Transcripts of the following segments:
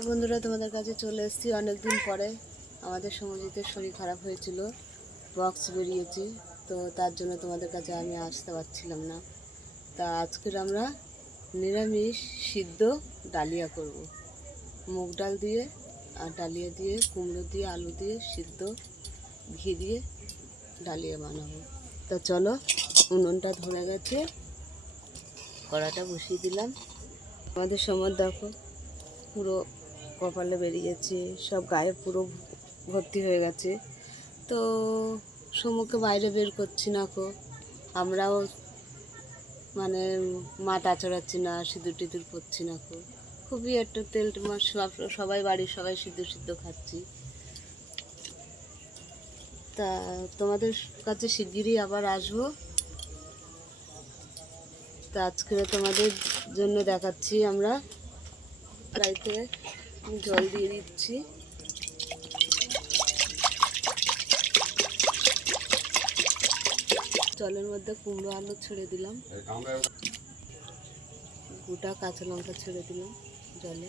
তো বন্ধুরা, তোমাদের কাছে চলে এসেছি অনেকদিন পরে। আমাদের সমজিতের শরীর খারাপ হয়েছিল, বক্স বেরিয়েছে, তো তার জন্য তোমাদের কাছে আমি আসতে পারছিলাম না। তা আজকের আমরা নিরামিষ সিদ্ধ ডালিয়া করব, মুগ ডাল দিয়ে আর ডালিয়া দিয়ে, কুমড়ো দিয়ে, আলু দিয়ে সিদ্ধ ঘি দিয়ে ডালিয়া বানাবো। তা চলো, উনুনটা ধরে গেছে, কড়াটা বসিয়ে দিলাম। আমাদের সময় দেখো পুরো কপালে বেরিয়েছে, সব গায়ে পুরো ভর্তি হয়ে গেছে। তো সমুখে বাইরে বের করছি না কো, আমরাও মানে মাথা চড়াচ্ছি না, সিঁদুর টিঁদুর পরছি না কো, খুবই একটু তেল সবাই বাড়ির সবাই সিদ্ধ সিদ্ধ খাচ্ছি। তা তোমাদের কাছে শিগগিরই আবার আসবো। তা আজকে তোমাদের জন্য দেখাচ্ছি আমরা কড়াইতে জল দিয়ে দিচ্ছি। জলের মধ্যে কুমড়ো আলু ছেড়ে দিলাম, গোটা কাঁচা লঙ্কা ছেড়ে দিলাম জলে।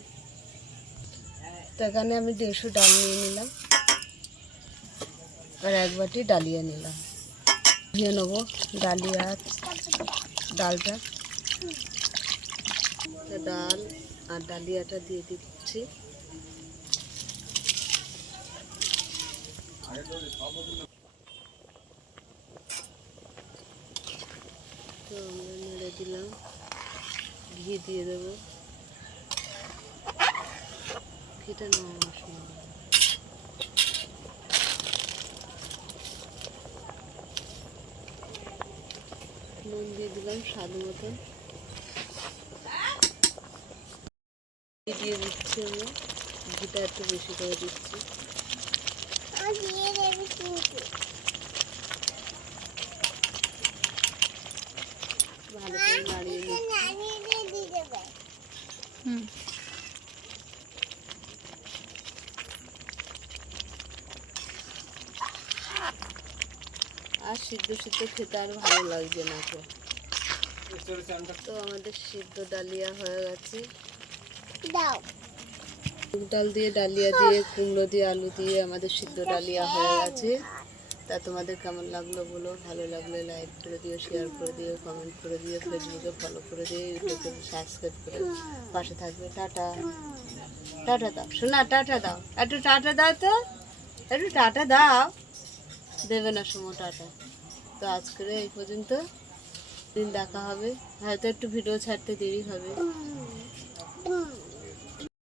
তো এখানে আমি 150 ডাল নিয়ে নিলাম আর 1 বাটি ডালিয়া নিলাম। ধুয়ে নেবো ডালিয়া ডালটা। ডাল আর ডালিয়াটা দিয়ে দিচ্ছি। তো আমরা নেড়ে দিলাম, ঘি দিয়ে দেবো। ঘিটা নামানোর সময় নুন দিয়ে দিলাম স্বাদ মতন। দিয়ে দিচ্ছি আমরা, ঘিটা একটু বেশি করে দিচ্ছি। ভালো করে নাড়িয়ে নিচ্ছি। আর সিদ্ধ সিদ্ধ খেতে আর ভালো লাগছে না তো। তো আমাদের সিদ্ধ ডালিয়া হয়ে গেছে। মুগ ডাল দিয়ে, ডালিয়া দিয়ে, কুমড়ো দিয়ে, আলু দিয়ে আমাদের সিদ্ধ ডালিয়া হয়ে গেছে। তা তোমাদের কেমন লাগলো বলো, ভালো লাগলে লাইক করে দিও, শেয়ার করে দিও, কমেন্ট করে দিও, ফেসবুকে ফলো করে দিও, ইউটিউবে সাবস্ক্রাইব করে পাশে থাকবে। টাটা, টাটা দাও শোনা, টাটা দাও, একটু টাটা দাও, তো একটু টাটা দাও, দেবে না সময় টাটা। তো আজকের এই পর্যন্ত, দিন দেখা হবে, হয়তো একটু ভিডিও ছাড়তে দেরি হবে।